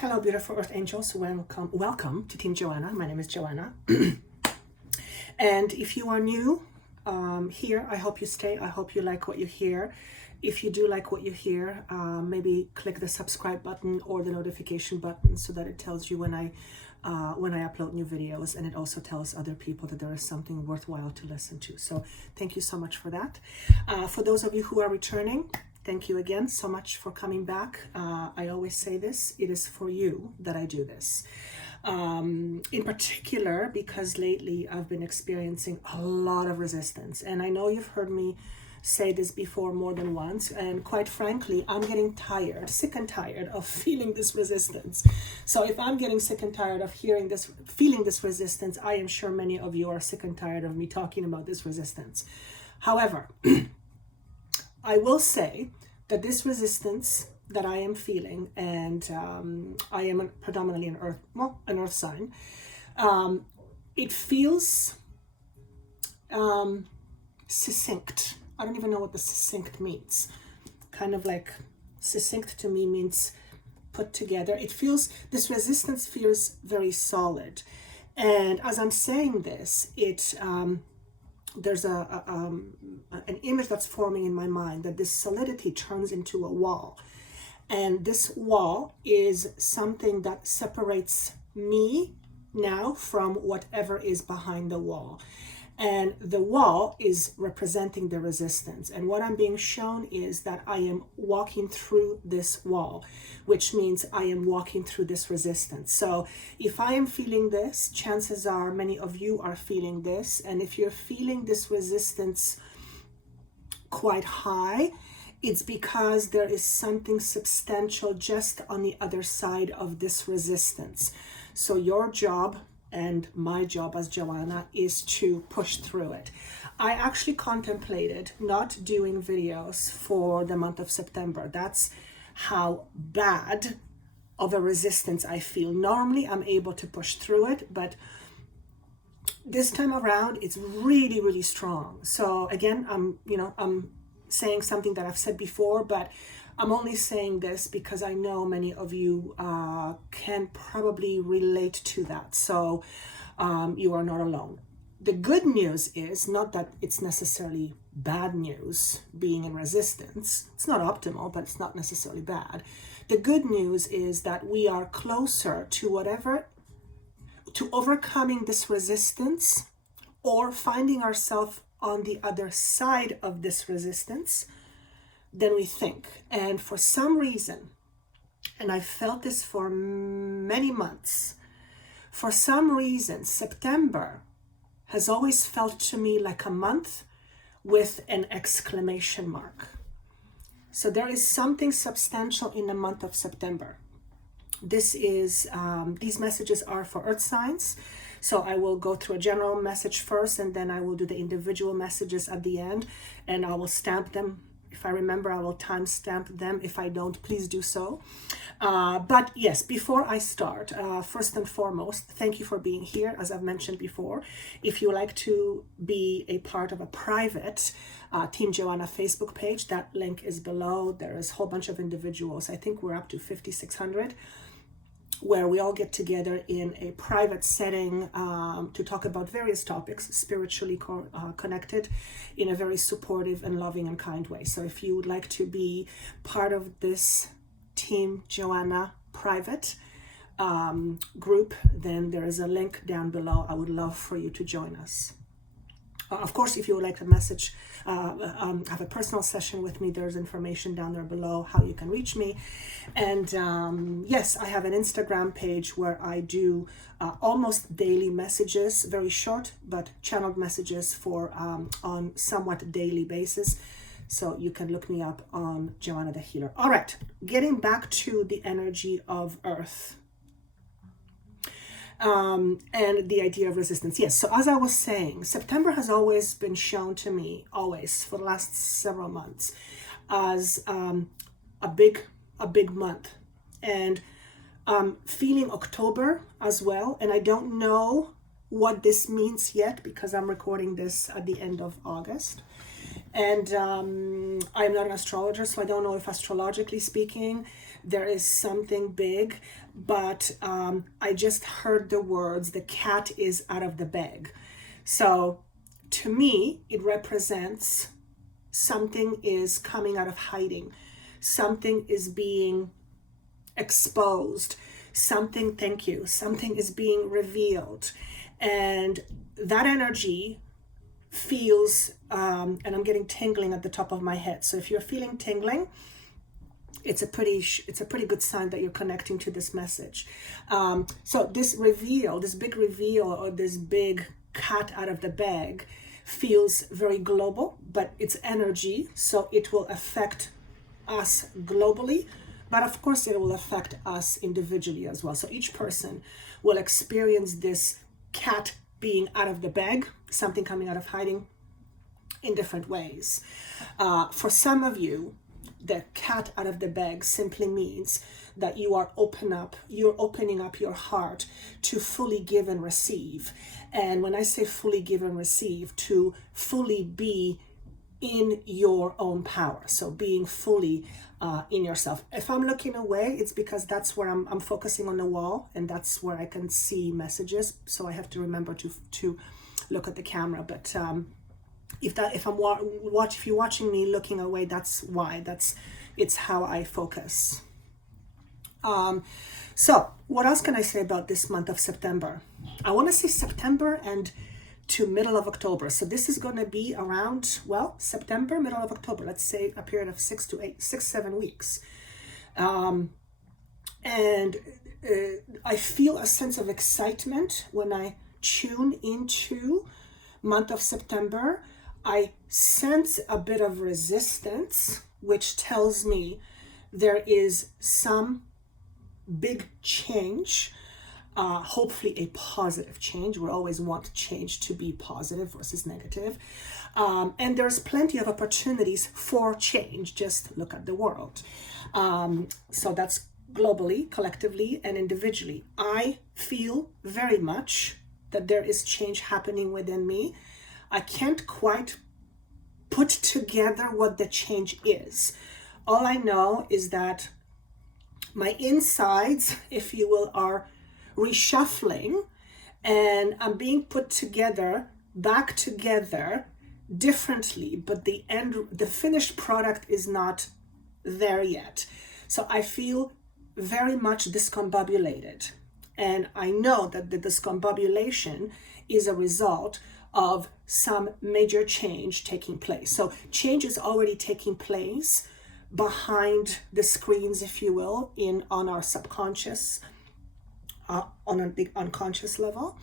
Hello, beautiful Earth Angels. Welcome to Team Joanna. My name is Joanna. And if you are new here, I hope you stay. I hope you like what you hear. If you do like what you hear, maybe click the subscribe button or the notification button so that it tells you when I upload new videos, and it also tells other people that there is something worthwhile to listen to. So thank you so much for that. For those of you who are returning, thank you again so much for coming back. I always say this, it is for you that I do this. In particular, because lately I've been experiencing a lot of resistance. And I know you've heard me say this before more than once. And quite frankly, I'm getting tired, sick and tired of feeling this resistance. So if I'm getting sick and tired of feeling this resistance, I am sure many of you are sick and tired of me talking about this resistance. However, I will say that this resistance that I am feeling, and I am predominantly an earth sign, it feels succinct. I don't even know what the succinct means. Kind of like succinct to me means put together. This resistance feels very solid. And as I'm saying this, there's an image that's forming in my mind that this solidity turns into a wall. And this wall is something that separates me now from whatever is behind the wall. And the wall is representing the resistance. And what I'm being shown is that I am walking through this wall, which means I am walking through this resistance. So if I am feeling this, chances are many of you are feeling this. And if you're feeling this resistance quite high, it's because there is something substantial just on the other side of this resistance. So your job and my job as Joanna is to push through it. I actually contemplated not doing videos for the month of September. That's how bad of a resistance I feel. Normally I'm able to push through it, but this time around it's really, really strong. So again, I'm saying something that I've said before, but I'm only saying this because I know many of you can probably relate to that. So you are not alone. The good news is not that it's necessarily bad news being in resistance. It's not optimal, but it's not necessarily bad. The good news is that we are closer to overcoming this resistance or finding ourselves on the other side of this resistance than we think. And for some reason, and I've felt this for many months, for some reason, September has always felt to me like a month with an exclamation mark. So there is something substantial in the month of September. These messages are for earth signs. So I will go through a general message first, and then I will do the individual messages at the end, and I will stamp them. If I remember, I will timestamp them. If I don't, please do so. But yes, before I start, first and foremost, thank you for being here. As I've mentioned before, if you like to be a part of a private Team Joanna Facebook page, that link is below. There is a whole bunch of individuals. I think we're up to 5,600. Where we all get together in a private setting to talk about various topics, spiritually connected, in a very supportive and loving and kind way. So if you would like to be part of this Team Joanna private group, then there is a link down below. I would love for you to join us. Of course, if you would like to message, have a personal session with me, there's information down there below how you can reach me. And yes, I have an Instagram page where I do almost daily messages, very short, but channeled messages for on somewhat daily basis. So you can look me up on Joanna the Healer. All right, getting back to the energy of Earth. And the idea of resistance. Yes, so as I was saying, September has always been shown to me, always, for the last several months, as a big month. And feeling October as well. And I don't know what this means yet because I'm recording this at the end of August. And I'm not an astrologer, so I don't know if astrologically speaking, there is something big, but I just heard the words, the cat is out of the bag. So to me, it represents something is coming out of hiding. Something is being exposed. Something, thank you, something is being revealed. And that energy feels, and I'm getting tingling at the top of my head. So if you're feeling tingling, it's a pretty good sign that you're connecting to this message. So this reveal, this big reveal, or this big cat out of the bag, feels very global, but it's energy, so it will affect us globally, but of course it will affect us individually as well. So each person will experience this cat being out of the bag, something coming out of hiding, in different ways. For some of you, the cat out of the bag simply means that you're opening up your heart to fully give and receive. And when I say fully give and receive, to fully be in your own power. So being fully in yourself. If I'm looking away, it's because that's where I'm focusing on the wall, and that's where I can see messages. So I have to remember to look at the camera. But if you're watching me looking away, that's why. It's how I focus. So what else can I say about this month of September? I want to say September and to middle of October. So this is going to be around, well, September, middle of October. Let's say a period of 6-7 weeks. And I feel a sense of excitement when I tune into month of September. I sense a bit of resistance, which tells me there is some big change, hopefully a positive change. We always want change to be positive versus negative. And there's plenty of opportunities for change. Just look at the world. So that's globally, collectively, and individually. I feel very much that there is change happening within me. I can't quite put together what the change is. All I know is that my insides, if you will, are reshuffling, and I'm being put together, back together differently, but the finished product is not there yet. So I feel very much discombobulated, and I know that the discombobulation is a result of some major change taking place. So change is already taking place behind the screens, if you will, on our subconscious, on the unconscious level.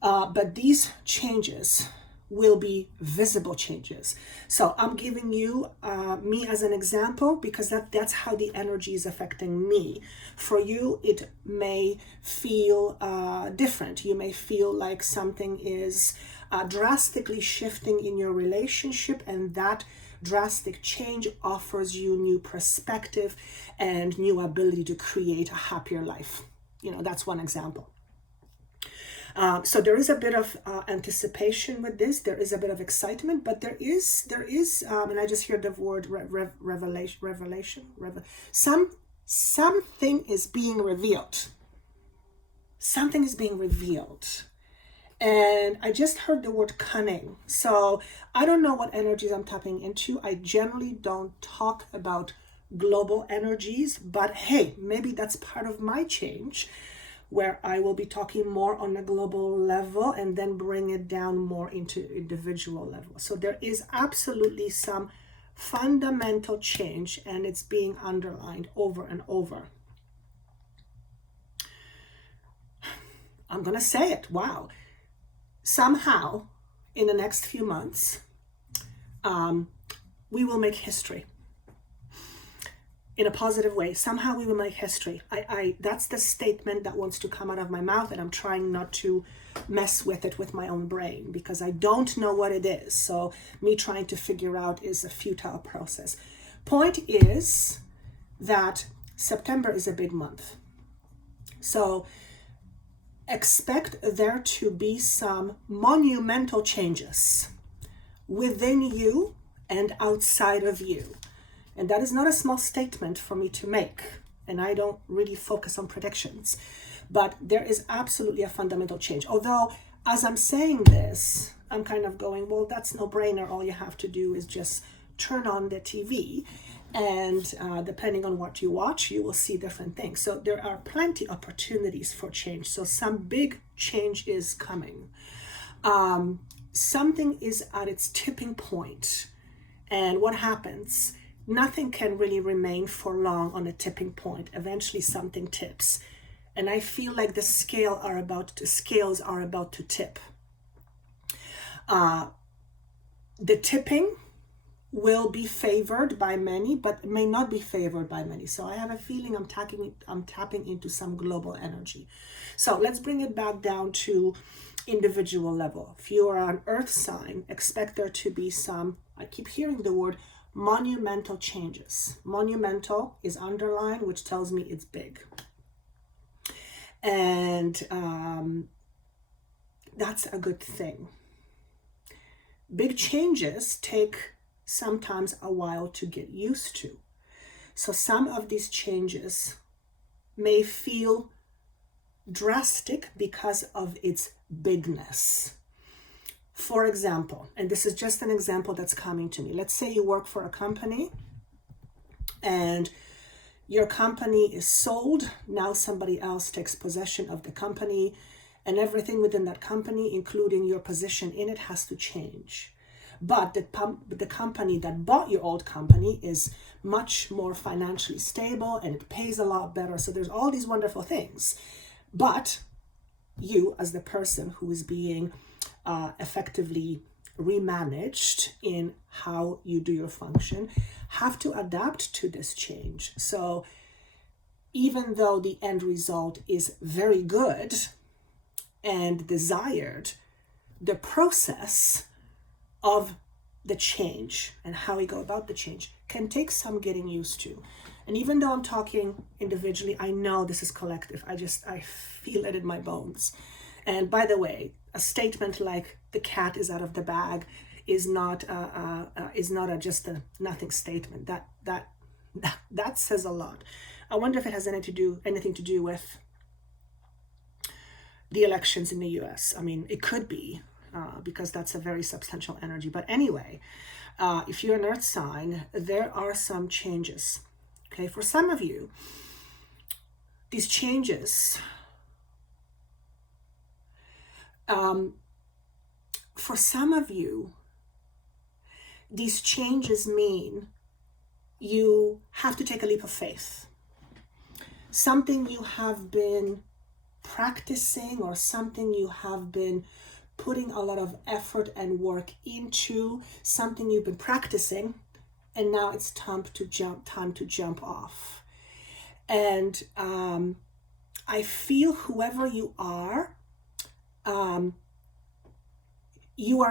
But these changes will be visible changes. So I'm giving you me as an example, because that's how the energy is affecting me. For you, it may feel different. You may feel like something is drastically shifting in your relationship, and that drastic change offers you new perspective and new ability to create a happier life. That's one example. So there is a bit of anticipation with this. There is a bit of excitement, but there is, and I just hear the word revelation. Something is being revealed. Something is being revealed. And I just heard the word cunning. So I don't know what energies I'm tapping into. I generally don't talk about global energies, but hey, maybe that's part of my change, where I will be talking more on a global level and then bring it down more into individual level. So there is absolutely some fundamental change, and it's being underlined over and over. I'm going to say it. Wow. Somehow, in the next few months, we will make history. In a positive way. Somehow we will make history. That's the statement that wants to come out of my mouth, and I'm trying not to mess with it with my own brain, because I don't know what it is. So me trying to figure out is a futile process. Point is that September is a big month. So expect there to be some monumental changes within you and outside of you. And that is not a small statement for me to make. And I don't really focus on predictions. But there is absolutely a fundamental change. Although, as I'm saying this, I'm kind of going, well, that's no brainer. All you have to do is just turn on the TV. And depending on what you watch, you will see different things. So there are plenty opportunities for change. So some big change is coming. Something is at its tipping point. And what happens? Nothing can really remain for long on a tipping point. Eventually something tips. And I feel like the scales are about to tip. The tipping will be favored by many, but may not be favored by many. So I have a feeling I'm tapping into some global energy. So let's bring it back down to individual level. If you are an earth sign, expect there to be some, I keep hearing the word monumental changes. Monumental is underlined, which tells me it's big. And that's a good thing. Big changes take sometimes a while to get used to. So some of these changes may feel drastic because of its bigness. For example, and this is just an example that's coming to me. Let's say you work for a company and your company is sold. Now somebody else takes possession of the company, and everything within that company, including your position in it, has to change. But the company that bought your old company is much more financially stable and it pays a lot better. So there's all these wonderful things. But you, as the person who is being effectively remanaged in how you do your function, have to adapt to this change. So even though the end result is very good and desired, the process of the change and how we go about the change can take some getting used to. And even though I'm talking individually, I know this is collective. I feel it in my bones. And by the way, a statement like the cat is out of the bag is not just a nothing statement. That says a lot. I wonder if it has anything to do with the elections in the US. I mean, it could be, because that's a very substantial energy. But anyway, if you're an earth sign, there are some changes. Okay, for some of you, these changes, mean you have to take a leap of faith. Something you have been practicing or something you have been putting a lot of effort and work into, something you've been practicing, and now it's time to jump off. And I feel whoever you are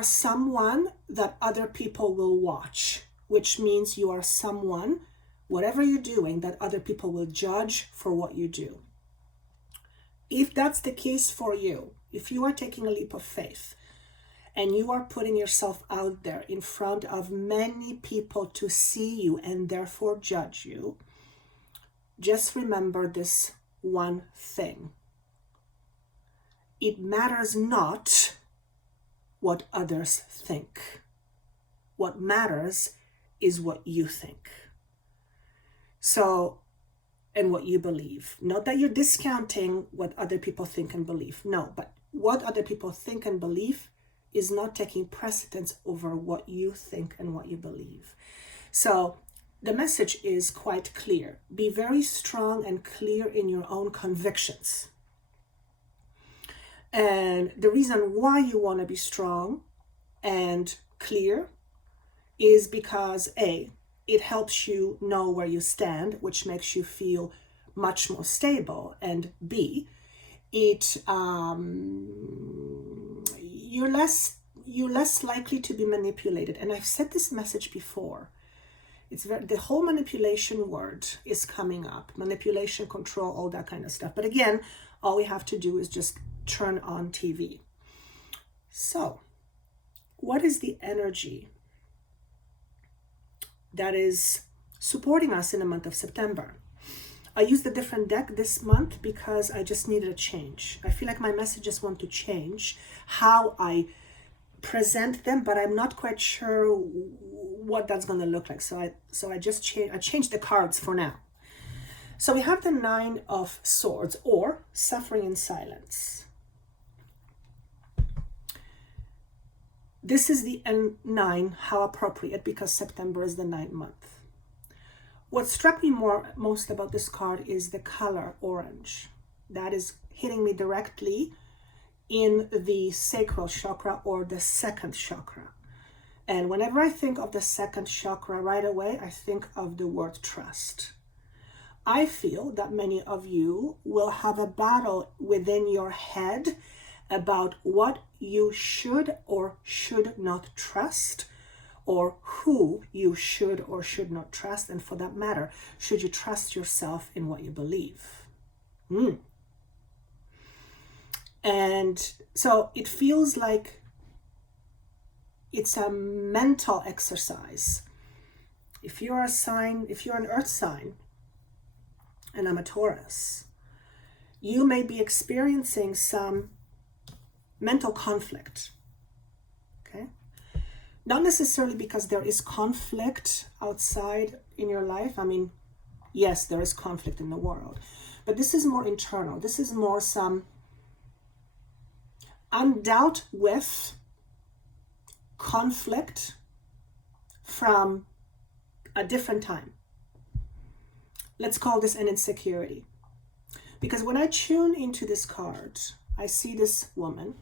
someone that other people will watch, which means you are someone, whatever you're doing, that other people will judge for what you do. If that's the case for you, if you are taking a leap of faith and you are putting yourself out there in front of many people to see you and therefore judge you, just remember this one thing. It matters not what others think. What matters is what you think. So, and what you believe. Not that you're discounting what other people think and believe. No, but what other people think and believe is not taking precedence over what you think and what you believe. So the message is quite clear. Be very strong and clear in your own convictions. And the reason why you want to be strong and clear is because A, it helps you know where you stand, which makes you feel much more stable. And B, you're less likely to be manipulated. And I've said this message before. The whole manipulation word is coming up. Manipulation, control, all that kind of stuff. But again, all we have to do is just turn on TV. So, what is the energy that is supporting us in the month of September. I used a different deck this month because I just needed a change. I feel like my messages want to change how I present them, but I'm not quite sure what that's going to look like. So I changed the cards for now. So we have the Nine of Swords, or suffering in silence. This is the N9, how appropriate, because September is the 9th month. What struck me most about this card is the color orange. That is hitting me directly in the sacral chakra, or the second chakra. And whenever I think of the second chakra, right away, I think of the word trust. I feel that many of you will have a battle within your head about what you should or should not trust, or who you should or should not trust, and for that matter, should you trust yourself in what you believe? And so it feels like it's a mental exercise. If you're an earth sign, and I'm a Taurus, you may be experiencing some mental conflict, okay? Not necessarily because there is conflict outside in your life. I mean, yes, there is conflict in the world, but this is more internal. This is more some undealt with conflict from a different time. Let's call this an insecurity. Because when I tune into this card, I see this woman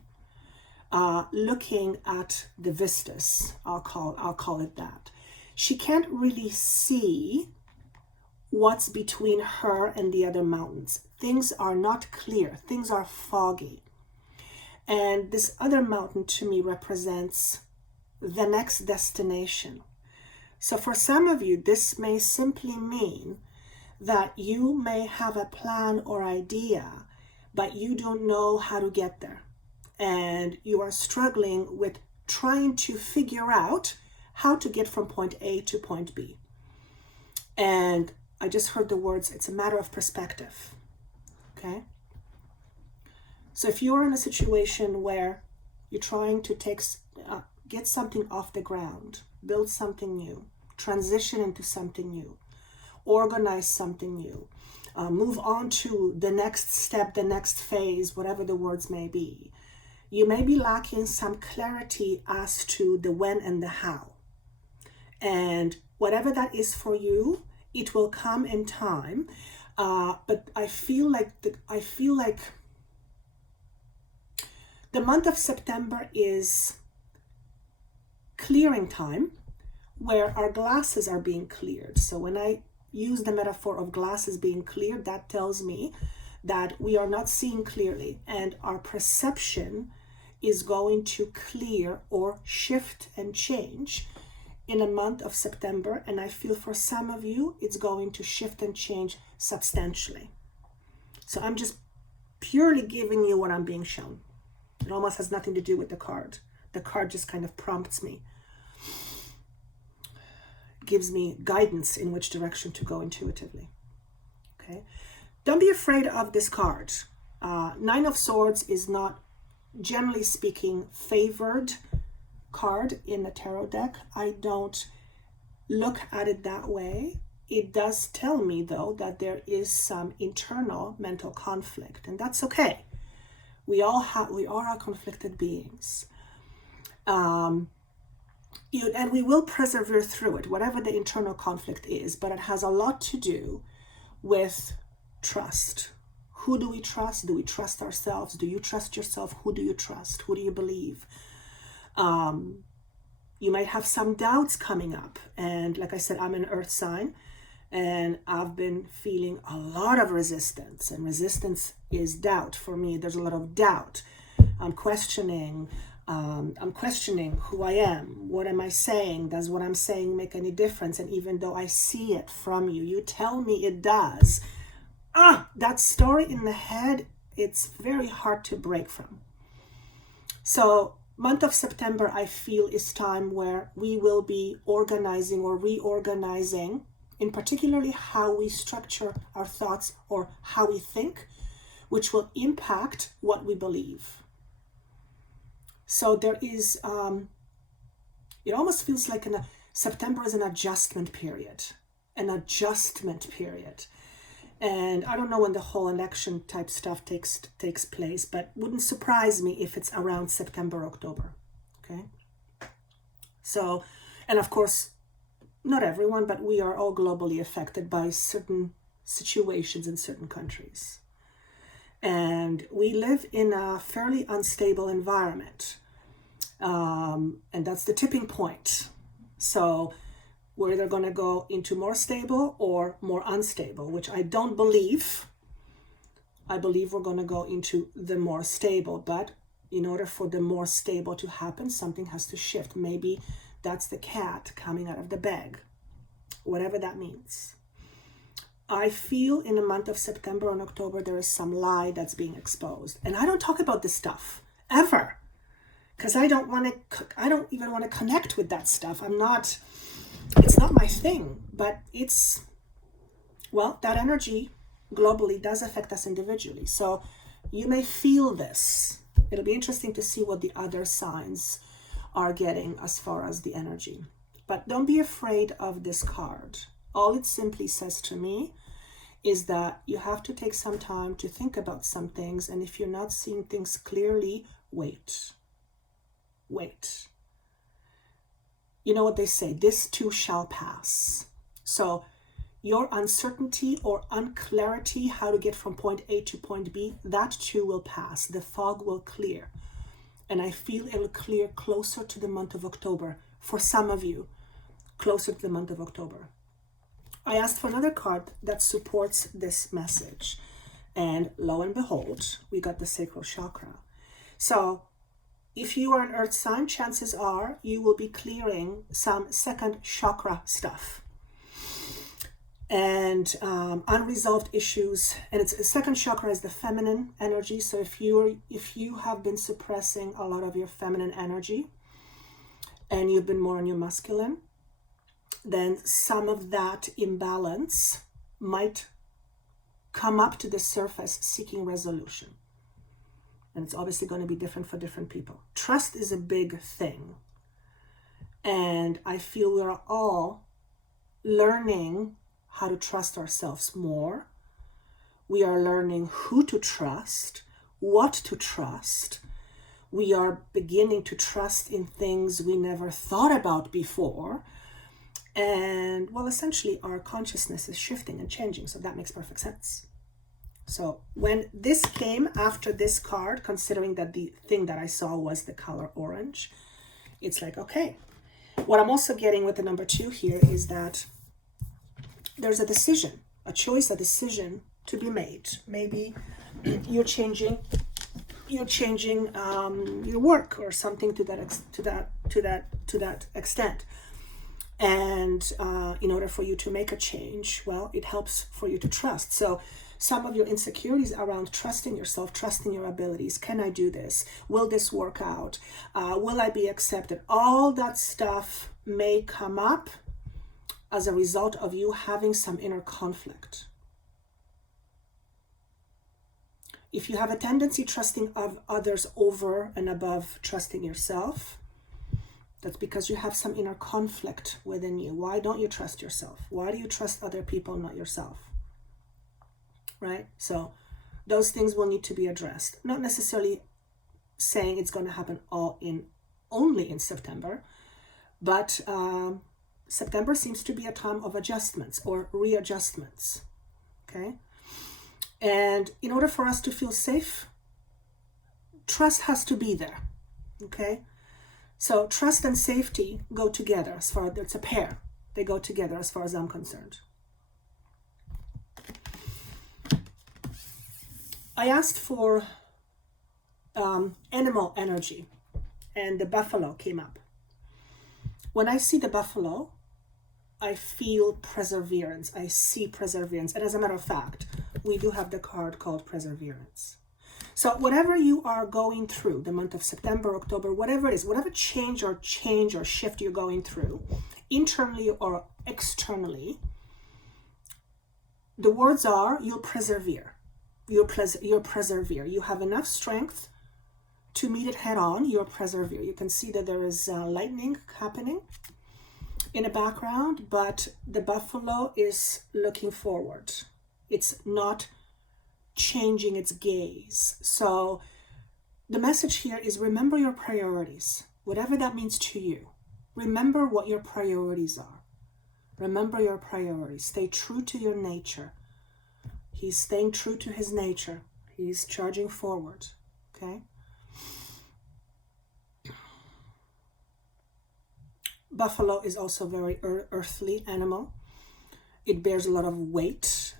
looking at the vistas. I'll call it that. She can't really see what's between her and the other mountains. Things are not clear. Things are foggy. And this other mountain to me represents the next destination. So for some of you, this may simply mean that you may have a plan or idea, but you don't know how to get there. And you are struggling with trying to figure out how to get from point A to point B. And I just heard the words, it's a matter of perspective. Okay? So if you're in a situation where you're trying to get something off the ground, build something new, transition into something new, organize something new, move on to the next step, the next phase, whatever the words may be, you may be lacking some clarity as to the when and the how. And whatever that is for you, it will come in time. But I feel like the month of September is clearing time, where our glasses are being cleared. So when I use the metaphor of glasses being cleared, that tells me that we are not seeing clearly, and our perception is going to clear or shift and change in the month of September. And I feel for some of you, it's going to shift and change substantially. So I'm just purely giving you what I'm being shown. It almost has nothing to do with the card. The card just kind of prompts me, gives me guidance in which direction to go intuitively. Okay, don't be afraid of this card. Nine of Swords is not, generally speaking, favored card in the tarot deck. I don't look at it that way. It does tell me, though, that there is some internal mental conflict, and that's okay. We are conflicted beings. And we will persevere through it, whatever the internal conflict is, but it has a lot to do with trust. Who do we trust? Do we trust ourselves? Do you trust yourself? Who do you trust? Who do you believe? You might have some doubts coming up. And like I said, I'm an earth sign, and I've been feeling a lot of resistance. And resistance is doubt for me. There's a lot of doubt. I'm questioning who I am. What am I saying? Does what I'm saying make any difference? And even though I see it from you, you tell me it does. That story in the head, it's very hard to break from. So month of September, I feel, is time where we will be organizing or reorganizing in particularly how we structure our thoughts or how we think, which will impact what we believe. So there is, it almost feels like September is an adjustment period. An adjustment period. And I don't know when the whole election type stuff takes place, but wouldn't surprise me if it's around September, October. Okay. So, and of course, not everyone, but we are all globally affected by certain situations in certain countries. And we live in a fairly unstable environment. And that's the tipping point. So we're either going to go into more stable or more unstable, which I don't believe. I believe we're going to go into the more stable, but in order for the more stable to happen, something has to shift. Maybe that's the cat coming out of the bag, whatever that means. I feel in the month of September and October, there is some lie that's being exposed. And I don't talk about this stuff ever, because I don't even want to connect with that stuff. It's not my thing, but that energy globally does affect us individually. So you may feel this. It'll be interesting to see what the other signs are getting as far as the energy. But don't be afraid of this card. All it simply says to me is that you have to take some time to think about some things. And if you're not seeing things clearly, wait. Wait. You know what they say, this too shall pass. So your uncertainty or unclarity how to get from point A to point B, that too will pass. The fog will clear. And I feel it'll clear closer to the month of October. For some of you, closer to the month of October. I asked for another card that supports this message. And lo and behold, we got the sacral chakra. So if you are an earth sign, chances are you will be clearing some second chakra stuff and unresolved issues. And it's second chakra is the feminine energy. So if you have been suppressing a lot of your feminine energy and you've been more on your masculine, then some of that imbalance might come up to the surface seeking resolution. And it's obviously going to be different for different people. Trust is a big thing. And I feel we're all learning how to trust ourselves more. We are learning who to trust, what to trust. We are beginning to trust in things we never thought about before. And, well, essentially our consciousness is shifting and changing. So that makes perfect sense. So when this came after this card, considering that the thing that I saw was the color orange, it's like, okay. What I'm also getting with the number 2 here is that there's a decision, a choice, a decision to be made. Maybe you're changing your work or something to that extent. And in order for you to make a change, well, it helps for you to trust. So some of your insecurities around trusting yourself, trusting your abilities. Can I do this? Will this work out? Will I be accepted? All that stuff may come up as a result of you having some inner conflict. If you have a tendency trusting of others over and above trusting yourself, that's because you have some inner conflict within you. Why don't you trust yourself? Why do you trust other people, not yourself? Right? So those things will need to be addressed. Not necessarily saying it's going to happen only in September, but September seems to be a time of adjustments or readjustments. Okay? And in order for us to feel safe, trust has to be there. Okay? So trust and safety go together as far as it's a pair. They go together as far as I'm concerned. I asked for animal energy, and the buffalo came up. When I see the buffalo, I feel perseverance. I see perseverance. And as a matter of fact, we do have the card called perseverance. So whatever you are going through, the month of September, October, whatever it is, whatever change or shift you're going through, internally or externally, the words are, you'll persevere. You'll persevere. You have enough strength to meet it head on. You'll persevere. You can see that there is lightning happening in the background, but the buffalo is looking forward. It's not changing its gaze. So the message here is, remember your priorities, whatever that means to you. Remember what your priorities are. Remember your priorities. Stay true to your nature. He's staying true to his nature. He's charging forward. Okay? Buffalo is also a very earthly animal. It bears a lot of weight.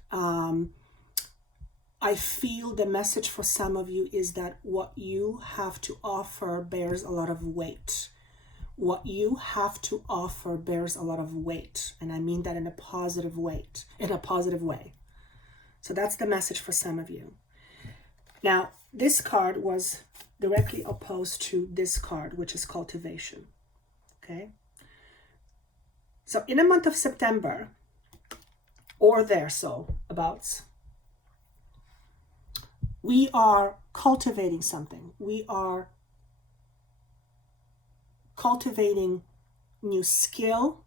I feel the message for some of you is that what you have to offer bears a lot of weight. What you have to offer bears a lot of weight. And I mean that in a positive way. So that's the message for some of you. Now, this card was directly opposed to this card, which is cultivation. Okay? So in the month of September, or thereabouts, we are cultivating something. We are cultivating new skill.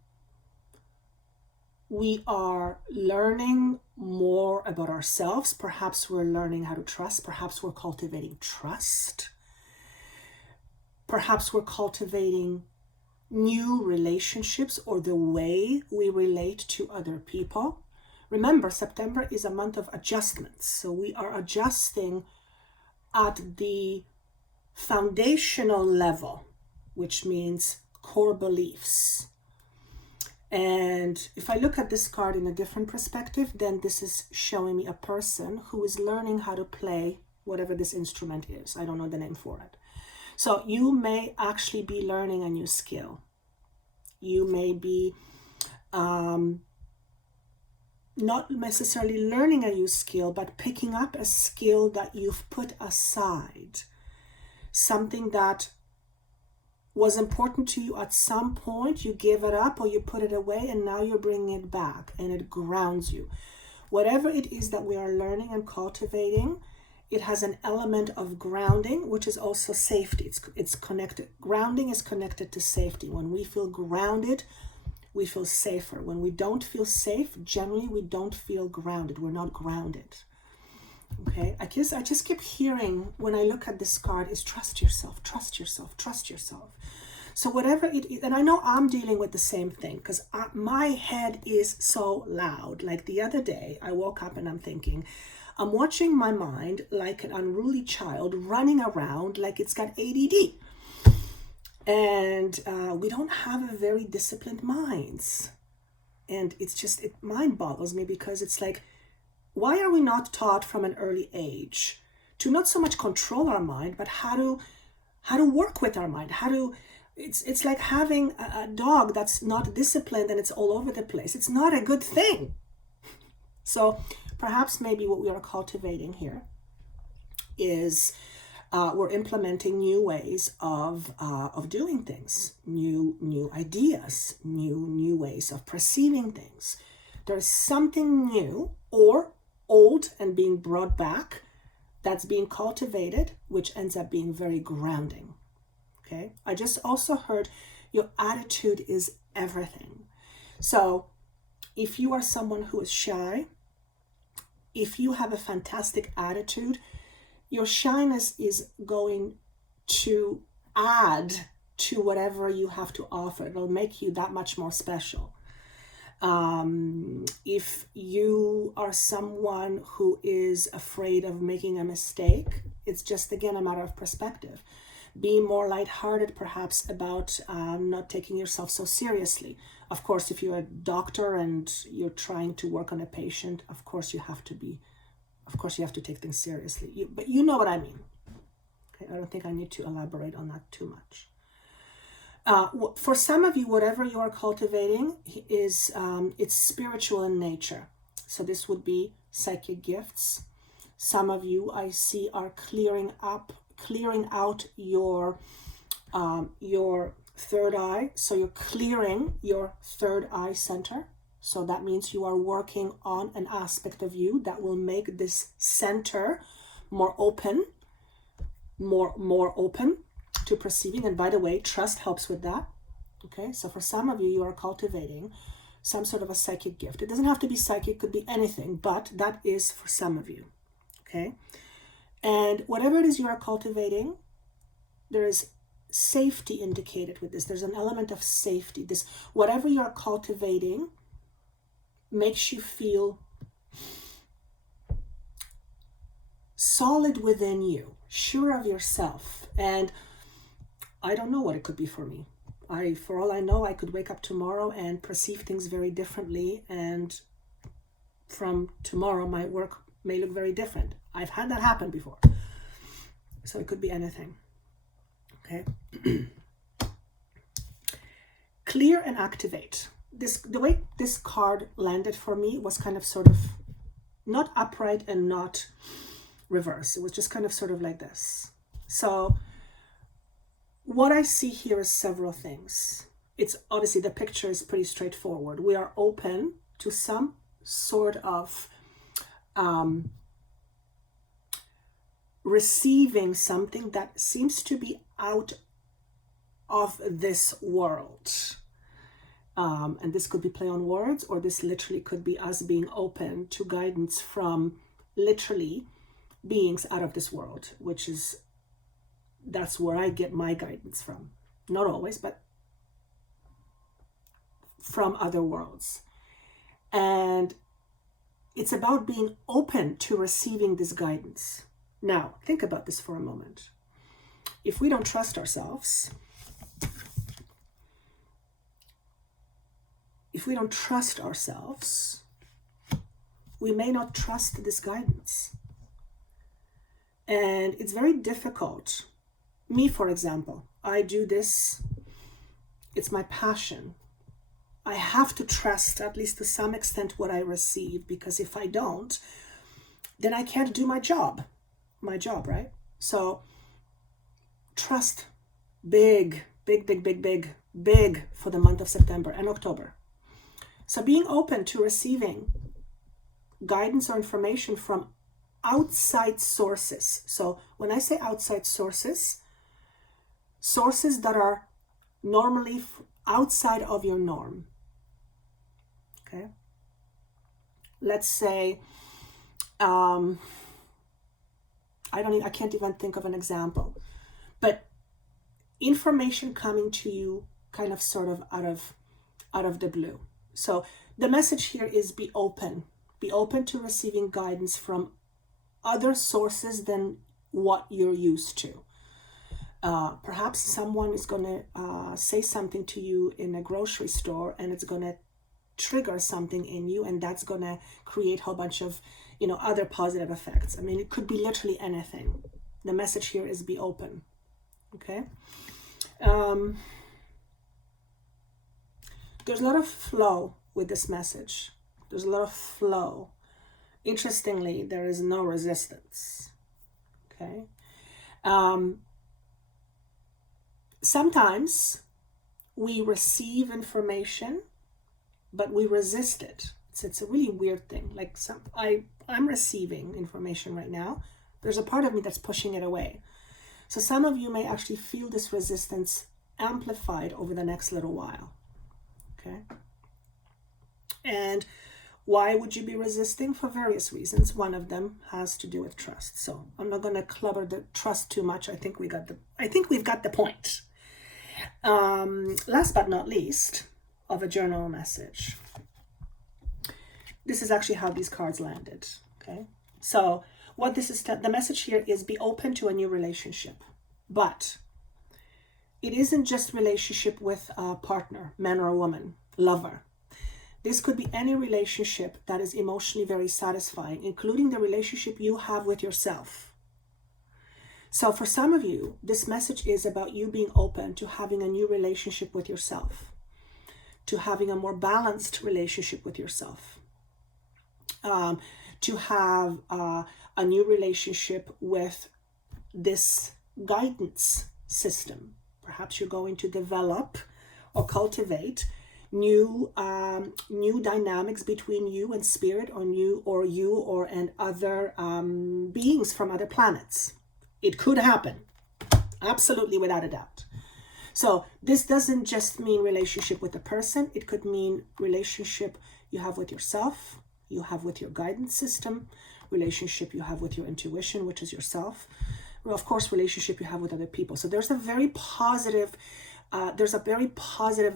We are learning more about ourselves. Perhaps we're learning how to trust. Perhaps we're cultivating trust. Perhaps we're cultivating new relationships or the way we relate to other people. Remember, September is a month of adjustments. So we are adjusting at the foundational level, which means core beliefs. And if I look at this card in a different perspective, then this is showing me a person who is learning how to play whatever this instrument is. I don't know the name for it. So you may actually be learning a new skill. You may be not necessarily learning a new skill, but picking up a skill that you've put aside. Something that was important to you at some point, you gave it up or you put it away, and now you're bringing it back and it grounds you. Whatever it is that we are learning and cultivating, it has an element of grounding, which is also safety. It's connected. Grounding is connected to safety. When we feel grounded, we feel safer. When we don't feel safe, generally we don't feel grounded. We're not grounded. Okay, I just keep hearing when I look at this card is trust yourself, trust yourself, trust yourself. So whatever it is, and I know I'm dealing with the same thing because my head is so loud. Like the other day, I woke up and I'm thinking, I'm watching my mind like an unruly child running around like it's got ADD. And we don't have a very disciplined minds. And it's just, it mind boggles me because it's like, why are we not taught from an early age to not so much control our mind, but how to work with our mind? It's like having a dog that's not disciplined and it's all over the place. It's not a good thing. So perhaps maybe what we are cultivating here is we're implementing new ways of doing things, new ideas, new ways of perceiving things. There's something new or old and being brought back that's being cultivated, which ends up being very grounding. Okay, I just also heard your attitude is everything. So if you are someone who is shy, if you have a fantastic attitude, your shyness is going to add to whatever you have to offer. It'll make you that much more special. If you are someone who is afraid of making a mistake, it's just, again, a matter of perspective. Be more lighthearted, perhaps, about not taking yourself so seriously. Of course, if you're a doctor and you're trying to work on a patient, of course you have to take things seriously. But you know what I mean. Okay, I don't think I need to elaborate on that too much. For some of you, whatever you are cultivating is it's spiritual in nature. So this would be psychic gifts. Some of you I see are clearing out your third eye. So you're clearing your third eye center. So that means you are working on an aspect of you that will make this center more open, more open to perceiving. And by the way, trust helps with that. Okay, so for some of you, you are cultivating some sort of a psychic gift. It doesn't have to be psychic, it could be anything, but that is for some of you. Okay, and whatever it is you are cultivating, there is safety indicated with this. There's an element of safety. This, whatever you are cultivating, makes you feel solid within you, sure of yourself. And I don't know what it could be for me. For all I know, I could wake up tomorrow and perceive things very differently, and from tomorrow my work may look very different. I've had that happen before. So it could be anything. Okay. Clear and activate. The way this card landed for me was kind of sort of not upright and not reverse. It was just kind of sort of like this. So what I see here is several things. It's obviously, the picture is pretty straightforward. We are open to some sort of receiving something that seems to be out of this world. And this could be play on words, or this literally could be us being open to guidance from literally beings out of this world, which is, that's where I get my guidance from. Not always, but from other worlds. And it's about being open to receiving this guidance. Now, think about this for a moment. If we don't trust ourselves, we may not trust this guidance. And it's very difficult. Me, for example, I do this. It's my passion. I have to trust, at least to some extent, what I receive, because if I don't, then I can't do my job, right? So trust, big for the month of September and October. So being open to receiving guidance or information from outside sources. So when I say outside sources, sources that are normally outside of your norm. Okay. Let's say, I can't even think of an example, but information coming to you kind of sort of out of the blue. So the message here is be open to receiving guidance from other sources than what you're used to. Perhaps someone is going to say something to you in a grocery store, and it's going to trigger something in you, and that's going to create a whole bunch of, other positive effects. I mean, it could be literally anything. The message here is be open. Okay. There's a lot of flow with this message. There's a lot of flow. Interestingly, there is no resistance. Okay. Sometimes we receive information, but we resist it. It's a really weird thing. Like I'm receiving information right now. There's a part of me that's pushing it away. So some of you may actually feel this resistance amplified over the next little while. Okay. And why would you be resisting? For various reasons. One of them has to do with trust. So I'm not going to clubber the trust too much. I think we've got the point. Last but not least, of a journal message. This is actually how these cards landed. Okay. So what this is, the message here is be open to a new relationship, but it isn't just relationship with a partner, man or woman, lover. This could be any relationship that is emotionally very satisfying, including the relationship you have with yourself. So for some of you, this message is about you being open to having a new relationship with yourself, to having a more balanced relationship with yourself, to have a new relationship with this guidance system. Perhaps you're going to develop or cultivate new dynamics between you and spirit, or and other beings from other planets. It could happen, absolutely, without a doubt. So this doesn't just mean relationship with a person. It could mean relationship you have with yourself, you have with your guidance system, relationship you have with your intuition, which is yourself, well, of course, relationship you have with other people. So there's a very positive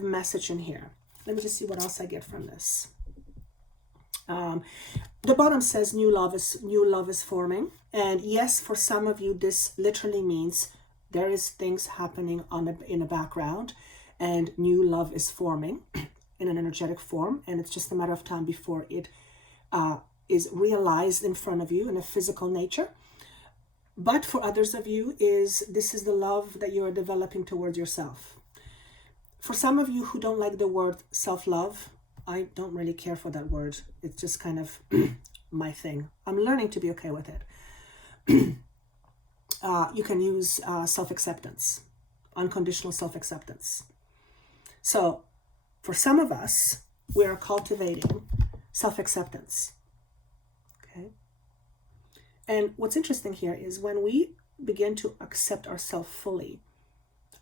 message in here. Let me just see what else I get from this. The bottom says new love is forming, and yes, for some of you this literally means there is things happening in the background, and new love is forming in an energetic form, and it's just a matter of time before it is realized in front of you in a physical nature. But for others of you, this is the love that you are developing towards yourself. For some of you who don't like the word self-love, I don't really care for that word. It's just kind of my thing. I'm learning to be okay with it. You can use self-acceptance, unconditional self-acceptance. So for some of us, we are cultivating self-acceptance. Okay. And what's interesting here is when we begin to accept ourselves fully,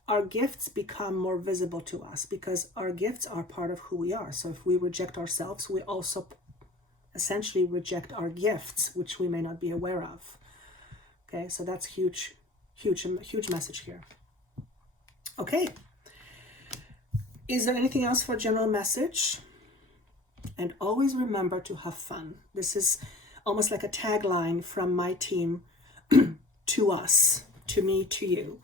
our gifts become more visible to us because our gifts are part of who we are. So if we reject ourselves, we also essentially reject our gifts, which we may not be aware of. Okay, so that's huge message here. Okay. Is there anything else for general message? And always remember to have fun. This is almost like a tagline from my team to us, to me, to you.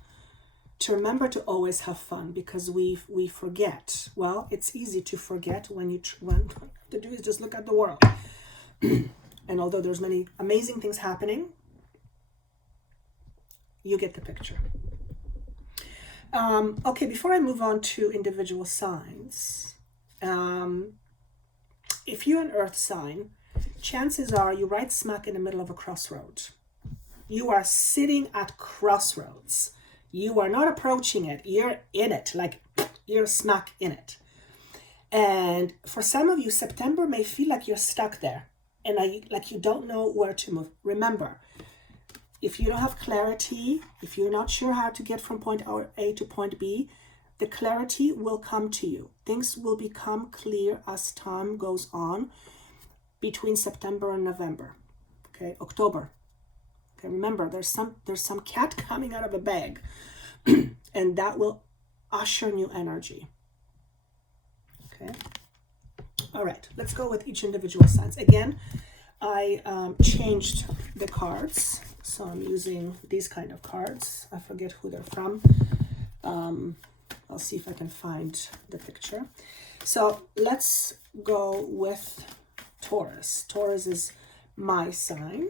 To remember to always have fun, because we forget. Well, it's easy to forget when what you have to do is just look at the world. And although there's many amazing things happening, you get the picture. Okay, before I move on to individual signs, if you're an earth sign, chances are you're right smack in the middle of a crossroad. You are sitting at crossroads. You are not approaching it. You're in it, like you're smack in it. And for some of you, September may feel like you're stuck there and like you don't know where to move. Remember, if you don't have clarity, if you're not sure how to get from point A to point B, the clarity will come to you. Things will become clear as time goes on between September and November. Okay, October. Okay, remember, there's some cat coming out of a bag, and that will usher new energy. Okay. All right, let's go with each individual signs. Again, I changed the cards, so I'm using these kind of cards. I forget who they're from. I'll see if I can find the picture. So let's go with Taurus. Taurus is my sign.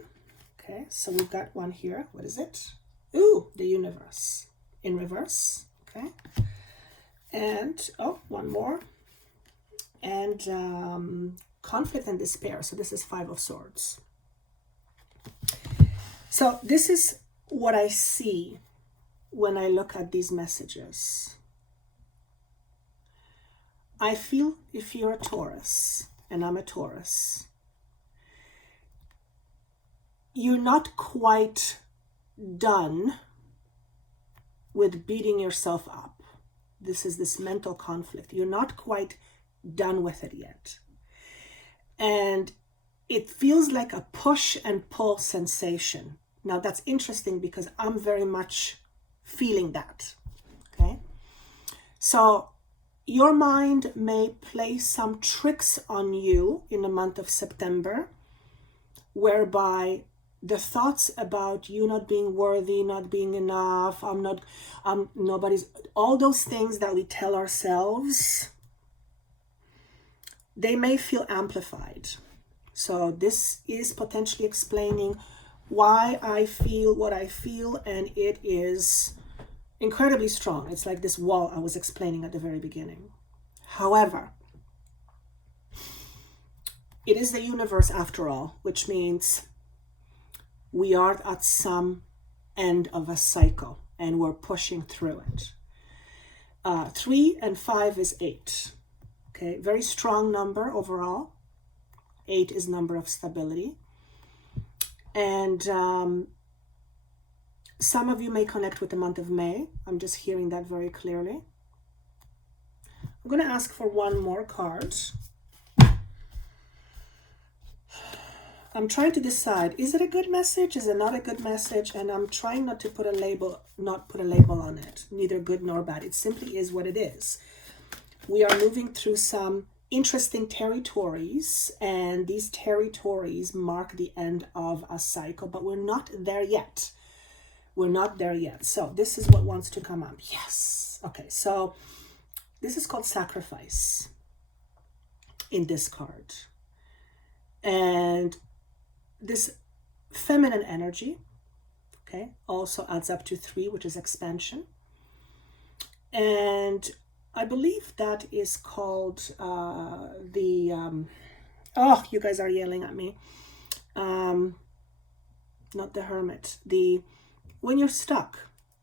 Okay, so we've got one here. What is it? Ooh, the universe in reverse. Okay, and one more. And conflict and despair. So this is 5 of Swords. So this is what I see when I look at these messages. I feel if you're a Taurus and I'm a Taurus, you're not quite done with beating yourself up. This is this mental conflict. You're not quite done with it yet. And it feels like a push and pull sensation. Now that's interesting because I'm very much feeling that. Okay. So your mind may play some tricks on you in the month of September, whereby the thoughts about you not being worthy, not being enough, nobody's, all those things that we tell ourselves, they may feel amplified. So this is potentially explaining why I feel what I feel, and it is incredibly strong. It's like this wall I was explaining at the very beginning. However, it is the universe after all, which means we are at some end of a cycle and we're pushing through it. 3 and 5 is 8. Okay, very strong number overall. 8 is number of stability. And some of you may connect with the month of May. I'm just hearing that very clearly. I'm going to ask for one more card. I'm trying to decide, is it a good message? Is it not a good message? And I'm trying not to put a label, on it, neither good nor bad. It simply is what it is. We are moving through some interesting territories, and these territories mark the end of a cycle, but we're not there yet. We're not there yet. So this is what wants to come up. Yes. Okay, so this is called sacrifice in this card. And this feminine energy, okay, also adds up to 3, which is expansion. And I believe that is called oh, you guys are yelling at me. Not the Hermit. When you're stuck,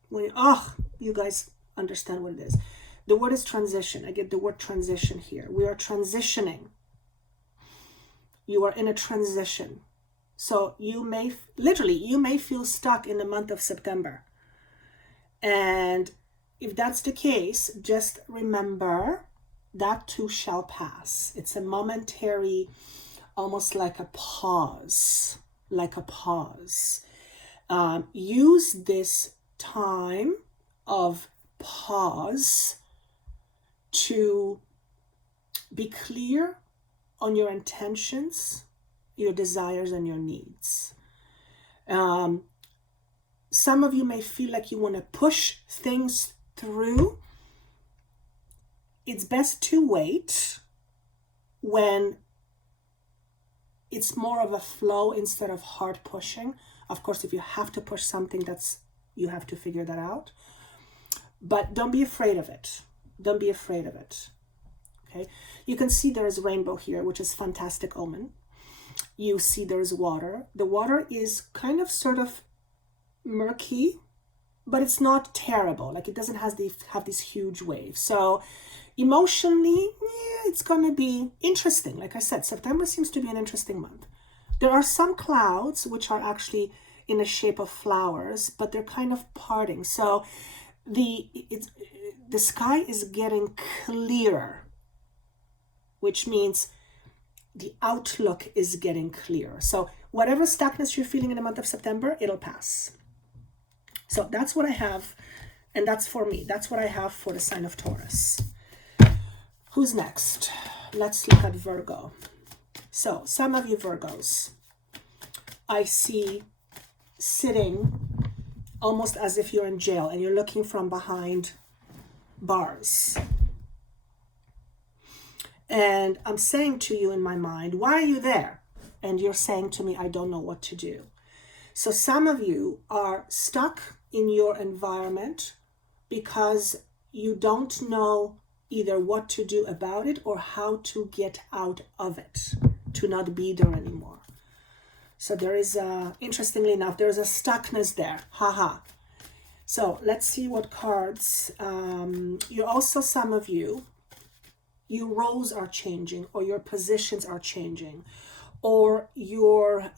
you guys understand what it is. The word is transition. I get the word transition here. We are transitioning. You are in a transition. So you may feel stuck in the month of September. And if that's the case, just remember that too shall pass. It's a momentary, almost like a pause, use this time of pause to be clear on your intentions, your desires, and your needs. Some of you may feel like you want to push things through. It's best to wait when it's more of a flow instead of hard pushing. Of course, if you have to push something, you have to figure that out. But don't be afraid of it. Don't be afraid of it. Okay. You can see there is rainbow here, which is fantastic omen. You see there's water. The water is kind of sort of murky, but it's not terrible. Like, it doesn't have these huge waves. So emotionally, it's going to be interesting. Like I said, September seems to be an interesting month. There are some clouds which are actually in the shape of flowers, but they're kind of parting. So the sky is getting clearer, which means the outlook is getting clearer. So whatever stuckness you're feeling in the month of September, it'll pass. So that's what I have, and that's for me. That's what I have for the sign of Taurus. Who's next? Let's look at Virgo. So some of you Virgos, I see sitting almost as if you're in jail and you're looking from behind bars. And I'm saying to you in my mind, why are you there? And you're saying to me, I don't know what to do. So some of you are stuck in your environment because you don't know either what to do about it or how to get out of it, to not be there anymore. So there is, interestingly enough, there's a stuckness there. Haha. So let's see what cards. You also, some of you, your roles are changing, or your positions are changing, or your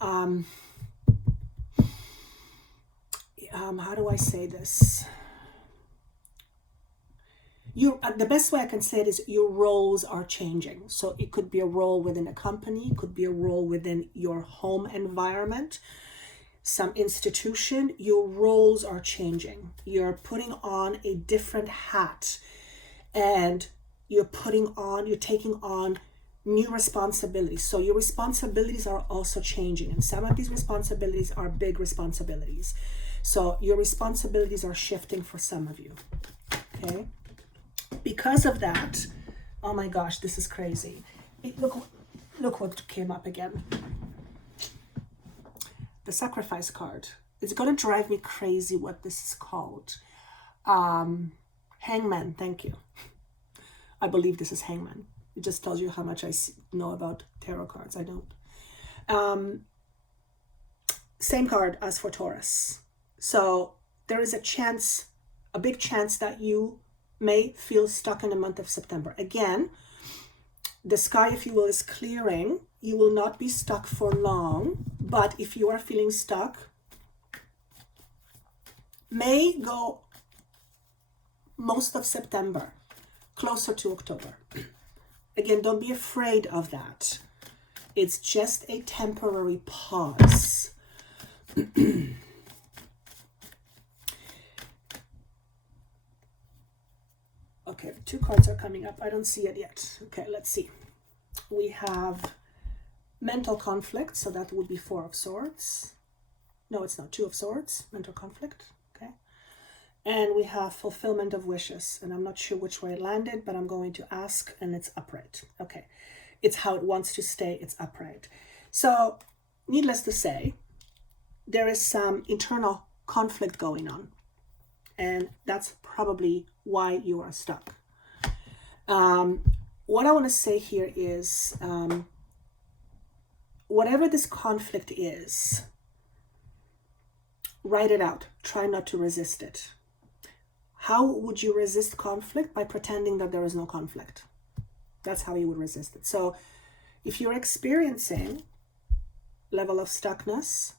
how do I say this? The best way I can say it is your roles are changing. So it could be a role within a company, it could be a role within your home environment, some institution. Your roles are changing. You're putting on a different hat, and you're taking on new responsibilities. So your responsibilities are also changing, and some of these responsibilities are big responsibilities. So your responsibilities are shifting for some of you. Okay. Because of that, oh my gosh, this is crazy. Look what came up again. The sacrifice card. It's going to drive me crazy what this is called. Hangman, thank you. I believe this is Hangman. It just tells you how much I know about tarot cards. I don't. Same card as for Taurus. So there is a big chance that you may feel stuck in the month of September. Again, the sky, if you will, is clearing. You will not be stuck for long, but if you are feeling stuck, may go most of September, closer to October. Again, don't be afraid of that. It's just a temporary pause. Okay, 2 cards are coming up. I don't see it yet. Okay, let's see. We have mental conflict, so that would be 4 of Swords. No, it's not. 2 of Swords, mental conflict. Okay. And we have fulfillment of wishes, and I'm not sure which way it landed, but I'm going to ask, and it's upright. Okay. It's how it wants to stay. It's upright. So, needless to say, there is some internal conflict going on, and that's probably why you are stuck. What I want to say here is, whatever this conflict is, write it out. Try not to resist it. How would you resist conflict? By pretending that there is no conflict. That's how you would resist it. So if you're experiencing level of stuckness,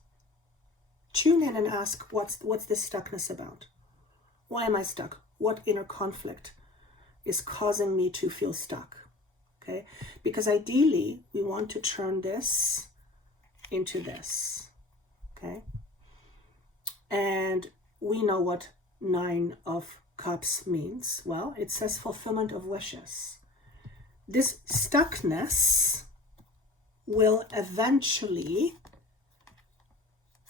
tune in and ask, what's this stuckness about? Why am I stuck? What inner conflict is causing me to feel stuck? Okay, because ideally we want to turn this into this. Okay, and we know what 9 of Cups means. Well, it says fulfillment of wishes. This stuckness will eventually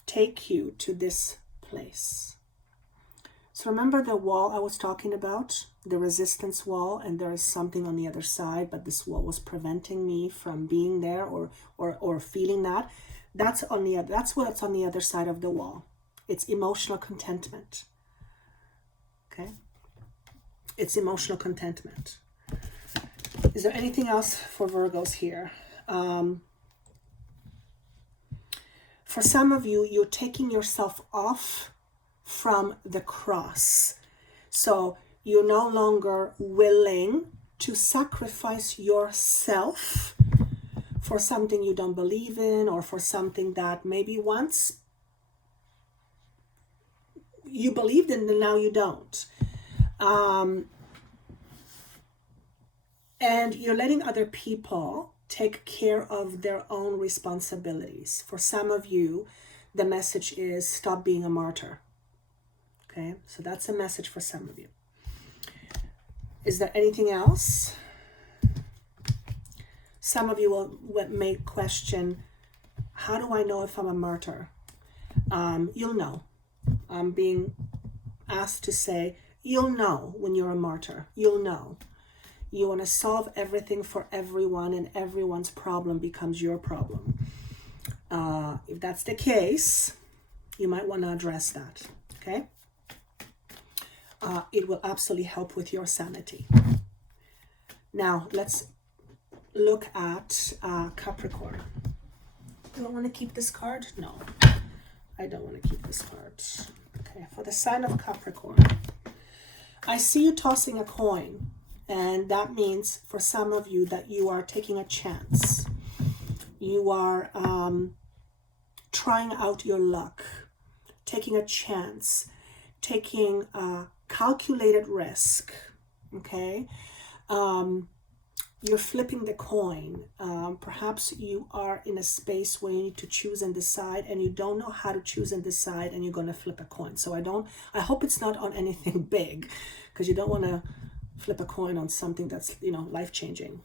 take you to this place. So remember the wall I was talking about, the resistance wall, and there is something on the other side, but this wall was preventing me from being there or feeling that. That's what's on the other side of the wall. It's emotional contentment. Okay? It's emotional contentment. Is there anything else for Virgos here? For some of you, you're taking yourself off from the cross. So you're no longer willing to sacrifice yourself for something you don't believe in, or for something that maybe once you believed in and now you don't. And you're letting other people take care of their own responsibilities. For some of you, the message is stop being a martyr. Okay, so that's a message for some of you. Is there anything else? Some of you may question, how do I know if I'm a martyr? You'll know. I'm being asked to say, you'll know when you're a martyr. You'll know. You want to solve everything for everyone, and everyone's problem becomes your problem. If that's the case, you might want to address that. Okay? It will absolutely help with your sanity. Now, let's look at Capricorn. Do I want to keep this card? No, I don't want to keep this card. Okay, for the sign of Capricorn, I see you tossing a coin, and that means for some of you that you are taking a chance. You are trying out your luck, taking a chance, taking a calculated risk. Okay, you're flipping the coin. Perhaps you are in a space where you need to choose and decide, and you don't know how to choose and decide, and you're going to flip a coin. So I hope it's not on anything big, because you don't want to flip a coin on something that's, life-changing.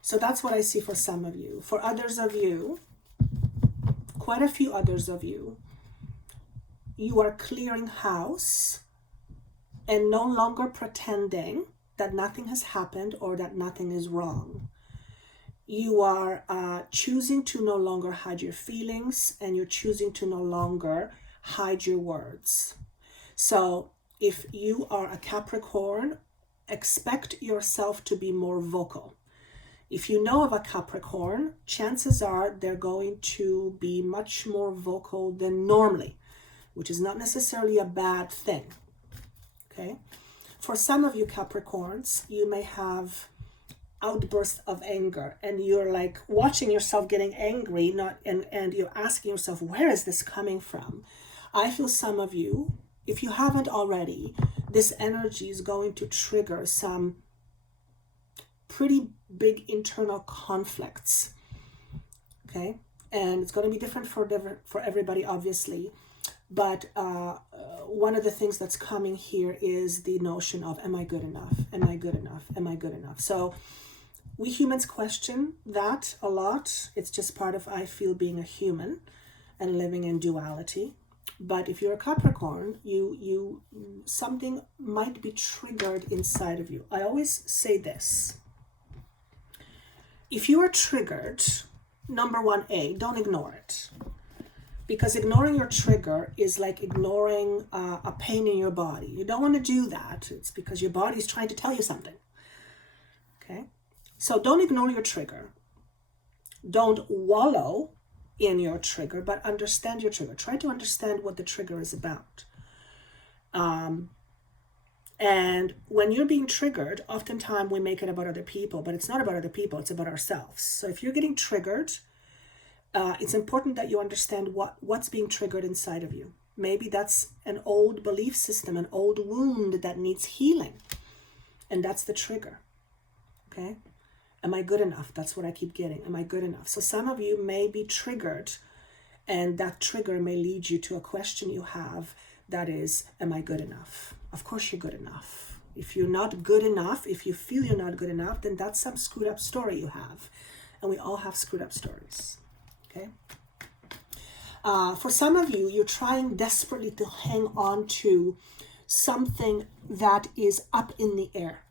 So that's what I see for some of you. For others of you, quite a few others of you, you are clearing house and no longer pretending that nothing has happened or that nothing is wrong. You are choosing to no longer hide your feelings, and you're choosing to no longer hide your words. So if you are a Capricorn, expect yourself to be more vocal. If you know of a Capricorn, chances are they're going to be much more vocal than normally, which is not necessarily a bad thing. Okay? For some of you Capricorns, you may have outbursts of anger, and you're like watching yourself getting angry, and you're asking yourself, where is this coming from? I feel some of you, if you haven't already, this energy is going to trigger some pretty big internal conflicts. Okay, and it's going to be different for everybody, obviously. But one of the things that's coming here is the notion of, am I good enough? Am I good enough? Am I good enough? So we humans question that a lot. It's just part of, I feel, being a human and living in duality. But if you're a Capricorn, you something might be triggered inside of you. I always say this. If you are triggered, number one, don't ignore it. Because ignoring your trigger is like ignoring a pain in your body. You don't want to do that. It's because your body is trying to tell you something. Okay? So don't ignore your trigger. Don't wallow in your trigger, but understand your trigger. Try to understand what the trigger is about. And when you're being triggered, oftentimes we make it about other people, but it's not about other people, it's about ourselves. So if you're getting triggered, it's important that you understand what's being triggered inside of you. Maybe that's an old belief system, an old wound that needs healing. And that's the trigger. Okay? Am I good enough? That's what I keep getting. Am I good enough? So some of you may be triggered, and that trigger may lead you to a question you have that is, am I good enough? Of course you're good enough. If you're not good enough, if you feel you're not good enough, then that's some screwed up story you have. And we all have screwed up stories. Okay. For some of you, you're trying desperately to hang on to something that is up in the air.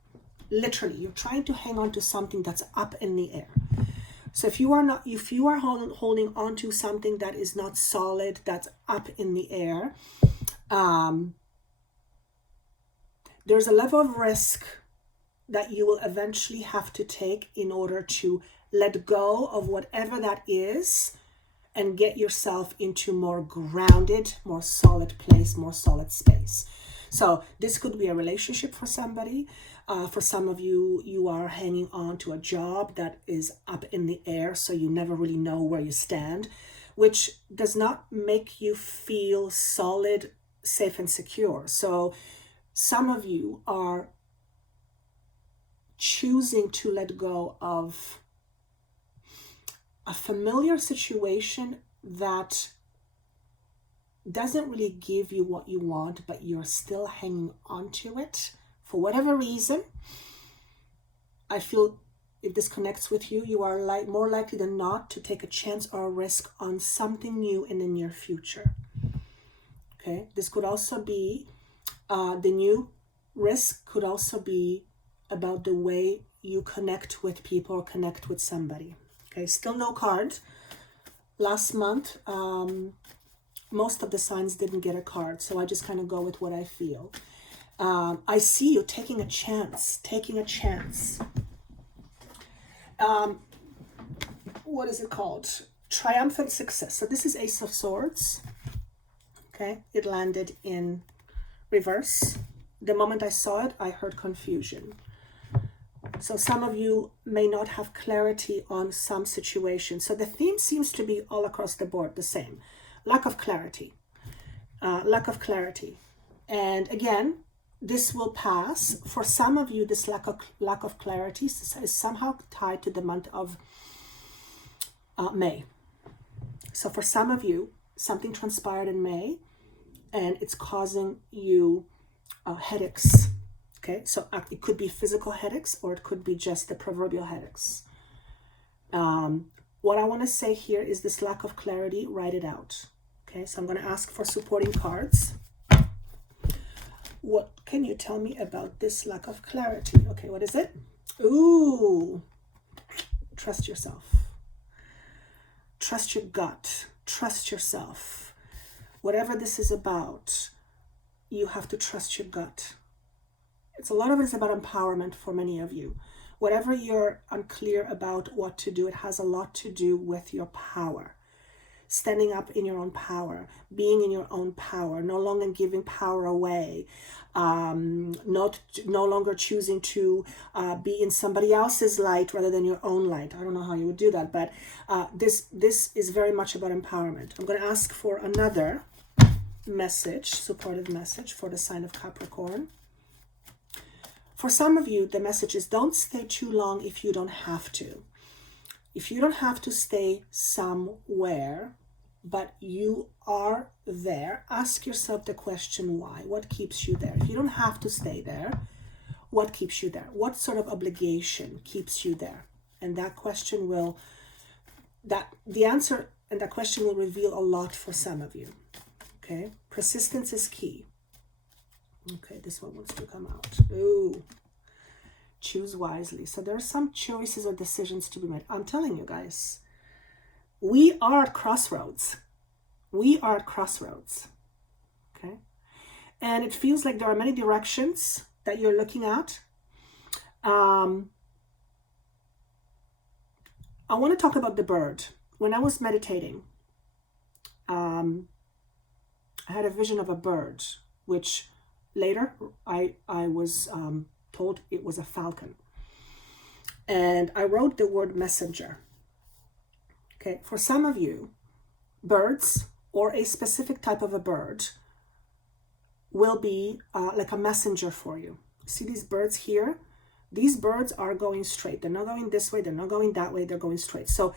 Literally, you're trying to hang on to something that's up in the air. So if you are holding on to something that is not solid, that's up in the air, there's a level of risk that you will eventually have to take in order to let go of whatever that is and get yourself into more grounded, more solid place, more solid space. So this could be a relationship for somebody. For some of you, you are hanging on to a job that is up in the air, so you never really know where you stand, which does not make you feel solid, safe, and secure. So some of you are choosing to let go of a familiar situation that doesn't really give you what you want, but you're still hanging on to it for whatever reason. I feel if this connects with you, you are more likely than not to take a chance or a risk on something new in the near future. Okay, this could also be the new risk could also be about the way you connect with people or connect with somebody. Okay, still no card. Last month, most of the signs didn't get a card, so I just kind of go with what I feel. I see you taking a chance. What is it called? Triumphant success. So this is Ace of Swords. Okay, it landed in reverse. The moment I saw it, I heard confusion. So some of you may not have clarity on some situation. So the theme seems to be all across the board the same. Lack of clarity. And again, this will pass. For some of you, this lack of clarity is somehow tied to the month of May. So for some of you, something transpired in May, and it's causing you headaches. Okay, so it could be physical headaches, or it could be just the proverbial headaches. What I want to say here is this lack of clarity, write it out. Okay, so I'm going to ask for supporting cards. What can you tell me about this lack of clarity? Okay, what is it? Ooh, trust yourself. Trust your gut. Trust yourself. Whatever this is about, you have to trust your gut. It's a lot of it is about empowerment for many of you. Whatever you're unclear about what to do, it has a lot to do with your power. standing up in your own power, being in your own power, no longer giving power away, no longer choosing to be in somebody else's light rather than your own light. I don't know how you would do that, but this is very much about empowerment. I'm going to ask for another message, supportive message for the sign of Capricorn. For some of you, the message is don't stay too long if you don't have to. If you don't have to stay somewhere, but you are there, ask yourself the question why. What keeps you there? If you don't have to stay there, what keeps you there? What sort of obligation keeps you there? And that question will, the answer and that question will reveal a lot for some of you. Okay, persistence is key. Okay, this one wants to come out. Ooh, choose wisely. So there are some choices or decisions to be made. I'm telling you guys, we are at crossroads. We are at crossroads. Okay, and it feels like there are many directions that you're looking at. I want to talk about the bird. When I was meditating, I had a vision of a bird, which later I was told it was a falcon. And I wrote the word messenger. Okay, for some of you, birds or a specific type of a bird will be like a messenger for you. See these birds here? These birds are going straight. They're not going this way, they're not going that way, they're going straight. So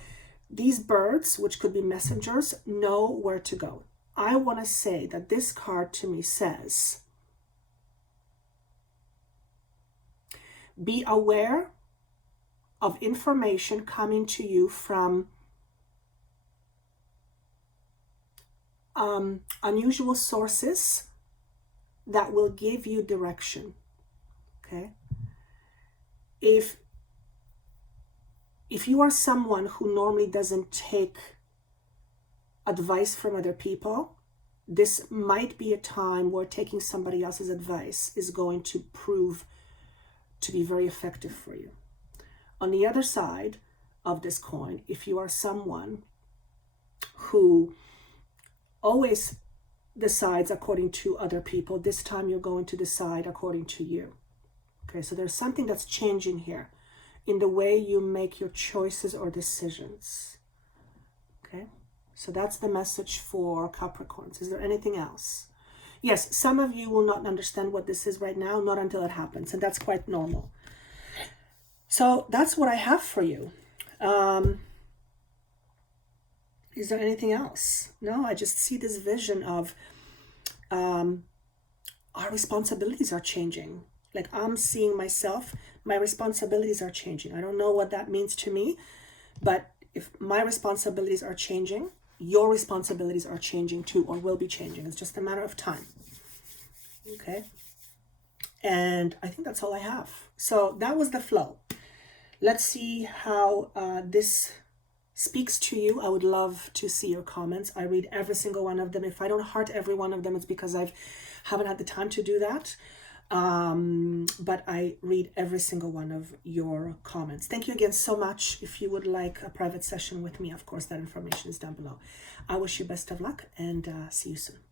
these birds, which could be messengers, know where to go. I want to say that this card to me says, be aware of information coming to you from unusual sources that will give you direction. Okay? If you are someone who normally doesn't take advice from other people, this might be a time where taking somebody else's advice is going to prove to be very effective for you. On the other side of this coin, if you are someone who always decides according to other people, this time you're going to decide according to you. Okay, so there's something that's changing here in the way you make your choices or decisions. Okay, so that's the message for Capricorns. Is there anything else? Yes, some of you will not understand what this is right now, not until it happens, and that's quite normal. So that's what I have for you. Is there anything else? No, I just see this vision of our responsibilities are changing. Like I'm seeing myself, my responsibilities are changing. I don't know what that means to me, but if my responsibilities are changing, your responsibilities are changing too, or will be changing. It's just a matter of time. Okay. And I think that's all I have. So that was the flow. Let's see how this speaks to you. I would love to see your comments. I read every single one of them. If I don't heart every one of them, it's because I haven't had the time to do that. But I read every single one of your comments. Thank you again so much. If you would like a private session with me, of course, that information is down below. I wish you best of luck and see you soon.